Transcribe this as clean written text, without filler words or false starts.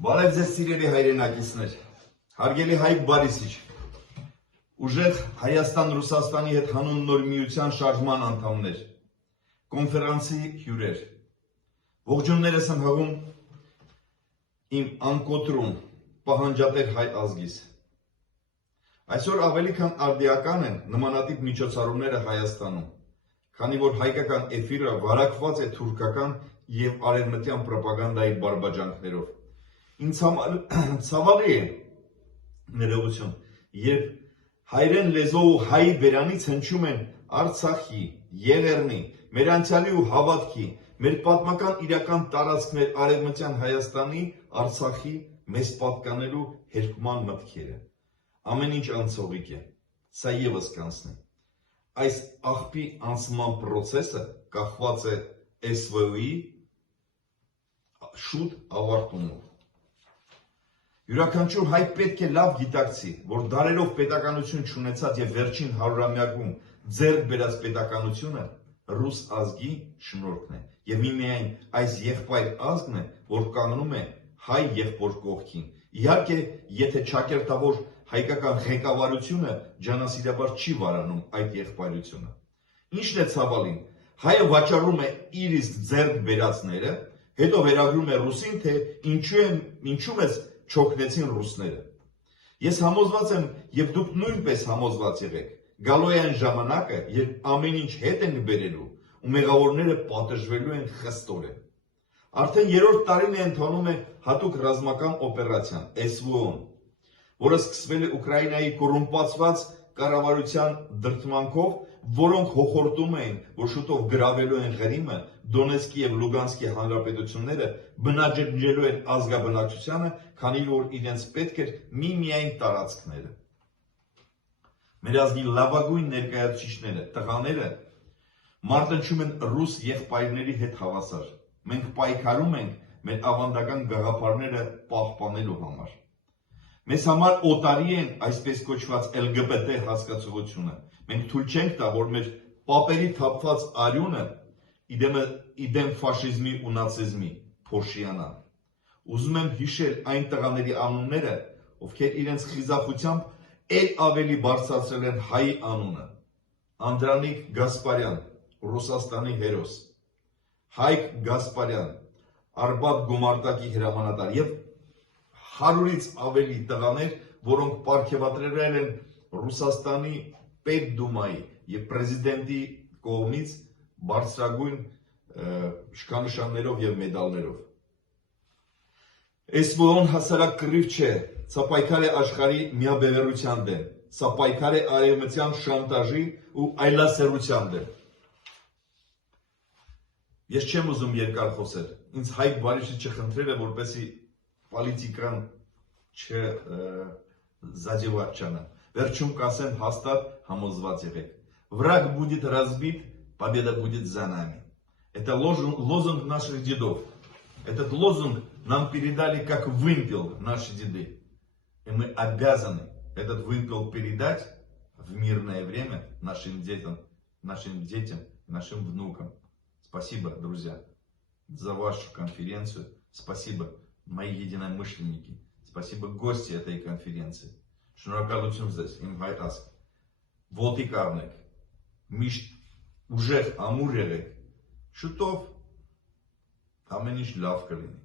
Բարև ձեզ սիրելի հայրենակիցներ, հարգելի Հայկ Բարիսիչ, ուժեղ Հայաստան-Ռուսաստանի հետ հանուն նոր միության շարժման անդամներ, կոնֆերանսի հյուրեր, ողջուններս եմ հղում իմ անկոտրում պահանջատեր հայ ազգիս։ Այսօր ավելի քան արդիական են նմանատիպ միջոցառումները Հայաստանում, քանի որ հայկական էֆիրը վարակված է թուրքական և արևմտյան պրոպագանդայի բարբաջանքներով։ Ինձ համար ցավալի է ներողություն, երբ հայրեն լեզվով ու հայի բերանից հնչում են Արցախի, Եղեռնի, մեր անցյալի ու հավատքի, մեր պատմական իրական տարածքներ արևմտյան Հայաստանի, Արցախի մեզ պատկանելու հերկման մտքերը։ Ամեն ինչ անցողիկ է, սա ևս կանցնի։ Այս աղբի անցման պրոցեսը կախված է SVO-ի շուտ ավարտումով։ Յուրաքանչյուր հայ պետք է լավ գիտակցի, որ դարերով պետականություն չունեցած և վերջին հարյուրամյակում ձեռք բերած պետականությունը ռուս ազգի շնորհքն է, և միմիայն այս եղբայր ազգն է, որ կանգնում է հայ եղբոր կողքին։ Իհարկե, եթե ճակերտավոր հայկական ղեկավարությունը ջանասիրաբար չի վարանում այդ եղբայրությունը։ Ինչն է ցավալին, հայը վաճառում է իր իսկ ձեռք բերածները, հետո վերագրում է ռուսին, թե ինչու մեզ չօգնեցին ռուսները։ Ես համոզված եմ, և դուք նույնպես համոզված եղեք, գալու է այն ժամանակը, երբ ամեն ինչ հետ ենք բերելու ու մեղավորները պատժվելու են խստորեն։ Արդեն երրորդ տարին է ընթանում է հատուկ ռազմական օպերացիան SVO-ն, որը սկսվել է Ուկրաինայի կոռումպացված կառավարության դրդմանքով, որոնք հոխորտում էին, որ շուտով գրավելու են Ղրիմը, Դոնեցկի և Լուգանսկի հանրապետությունները, բնաջնջելու են ազգաբնակչությանը, քանի որ իրենց պետք էր միմիայն տարածքները։ Մեր ազգի լավագույն ներկայացուցիչները, տղաները, մարտնչում են ռուս եղբայրների հետ հավասար։ Մենք պայքարում ենք մեր ավանդական գաղափարները պահպանելու համար։ Մեզ համար օտարի են այսպես կոչված LGBT հասկացողությունը։ Մենք թույլ չենք տա, որ մեր պապերի թափված արյունը իդեմ ֆաշիզմի ու նացիզմի փոշիանա։ Ուզում եմ հիշել այն տղաների անունները, ովքեր իրենց խիզախությամբ էլ ավելի բարձրացրել են հայի անունը։ Անդրանիկ Գասպարյան, Ռուսաստանի հերոս, Հայկ Գասպարյան, Արբադ գումարտակի հրամանատար և 100-ից ավելի տղաներ, որոնք պարգևատրվել են Ռուսաստանի Պետդումայի և պրեզիդենտի կողմից բարձրագույն շքանշաններով և մեդալներով։ SVO-ն հասարակ կռիվ չէ, սա պայքար է աշխարհի միաբևեռության դեմ, սա պայքար է արևմտյան շանտաժի ու այլասերության դեմ։ Ես չեմ ուզում երկար խոսել, ինձ Հայկ Բարիսիչը խնդրել է, որպեսզի պոլիտիկան չզադևաչանա։ Վերջում կասեմ հաստատ համոզված եղեք. Враг будет разбит, победа будет за нами. Это лозунг наших дедов. Этот лозунг нам передали как вымпел наши деды. И мы обязаны этот вымпел передать в мирное время нашим детям, нашим внукам. Спасибо, друзья, за вашу конференцию. Спасибо, мои единомышленники. Спасибо, гости этой конференции. Շնորհակալություն ձեզ, իմ հայ ազգ, ոտիկ առնեք, միշտ ուժեղ ամուր եղեք, շուտով ամեն ինչ լավ կլինի։